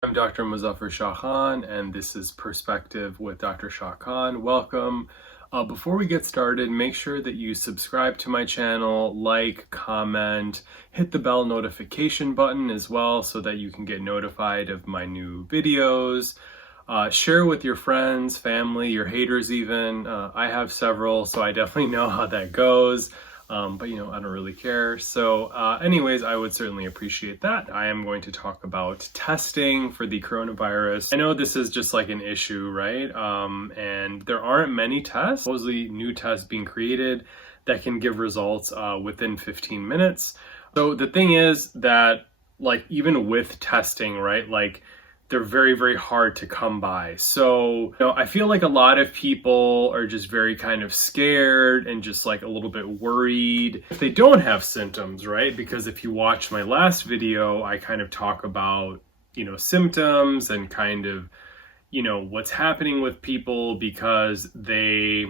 I'm Dr. Muzaffar Shah-Khan, and this is Perspective with Dr. Shah-Khan. Welcome. Before we get started, make sure that you subscribe to my channel, like, comment, hit the bell notification button as well so that you can get notified of my new videos. Share with your friends, family, your haters even. I have several, so I definitely know how that goes. But I don't really care. So anyways, I would certainly appreciate that. I am going to talk about testing for the coronavirus. I know this is just like an issue, right? And there aren't many tests, supposedly new tests being created that can give results within 15 minutes. So the thing is that like even with testing, right? Like they're very, very hard to come by. So, I feel like a lot of people are just very kind of scared and just like a little bit worried if they don't have symptoms, right? Because if you watch my last video, I kind of talk about, symptoms and kind of, what's happening with people because they,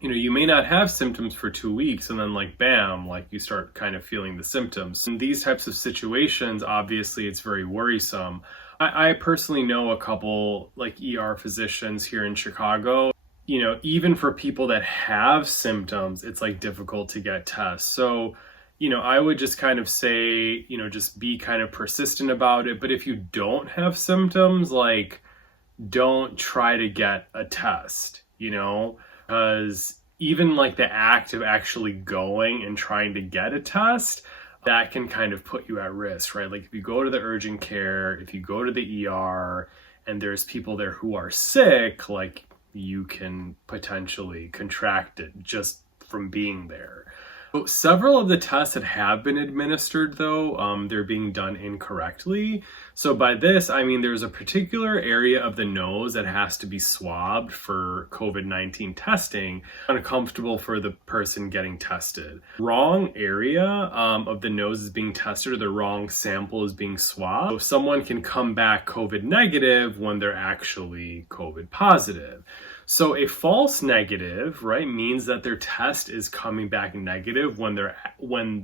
you may not have symptoms for 2 weeks and then like, bam, like you start kind of feeling the symptoms. In these types of situations, obviously it's very worrisome. I personally know a couple like ER physicians here in Chicago. Even for people that have symptoms, it's like difficult to get tests. So, I would just kind of say, just be kind of persistent about it. But if you don't have symptoms, like don't try to get a test, because even like the act of actually going and trying to get a test, that can kind of put you at risk, right? Like if you go to the urgent care, if you go to the ER and there's people there who are sick, like you can potentially contract it just from being there. So several of the tests that have been administered though, they're being done incorrectly. So by this, I mean there's a particular area of the nose that has to be swabbed for COVID-19 testing. Uncomfortable for the person getting tested. Wrong area of the nose is being tested or the wrong sample is being swabbed. So someone can come back COVID negative when they're actually COVID positive. So a false negative, right, means that their test is coming back negative when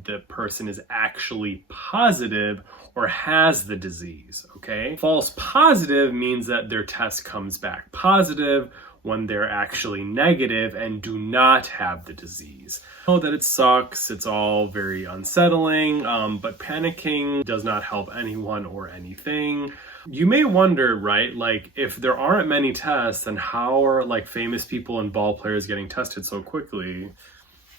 the person is actually positive or has the disease, okay? False positive means that their test comes back positive when they're actually negative and do not have the disease. I know that it sucks, it's all very unsettling, but panicking does not help anyone or anything. You may wonder, right, like if there aren't many tests, then how are like famous people and ball players getting tested so quickly?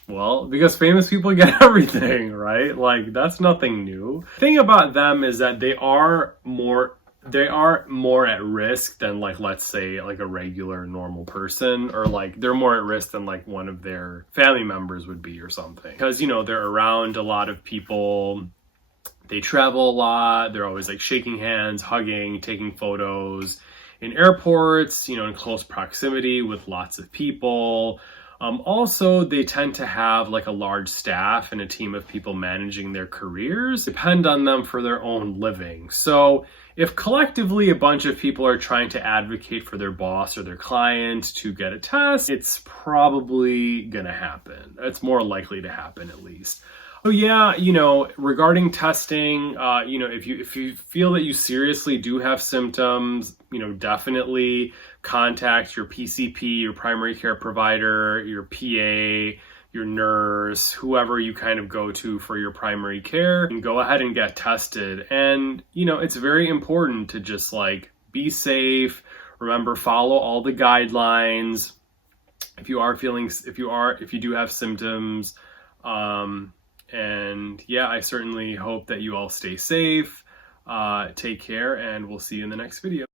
Well, because famous people get everything, right? Like that's nothing new. The thing about them is that they are more at risk than like, let's say like a regular normal person, or like they're more at risk than like one of their family members would be or something. Because, they're around a lot of people. They travel a lot. They're always like shaking hands, hugging, taking photos in airports, in close proximity with lots of people. Also, they tend to have like a large staff and a team of people managing their careers, depend on them for their own living. So if collectively a bunch of people are trying to advocate for their boss or their client to get a test, it's probably gonna happen. It's more likely to happen at least. Oh yeah, regarding testing, if you feel that you seriously do have symptoms, definitely contact your PCP, your primary care provider, your PA, your nurse, whoever you kind of go to for your primary care, and go ahead and get tested. And, it's very important to just like be safe. Remember, follow all the guidelines. If you do have symptoms, and yeah, I certainly hope that you all stay safe, take care, and we'll see you in the next video.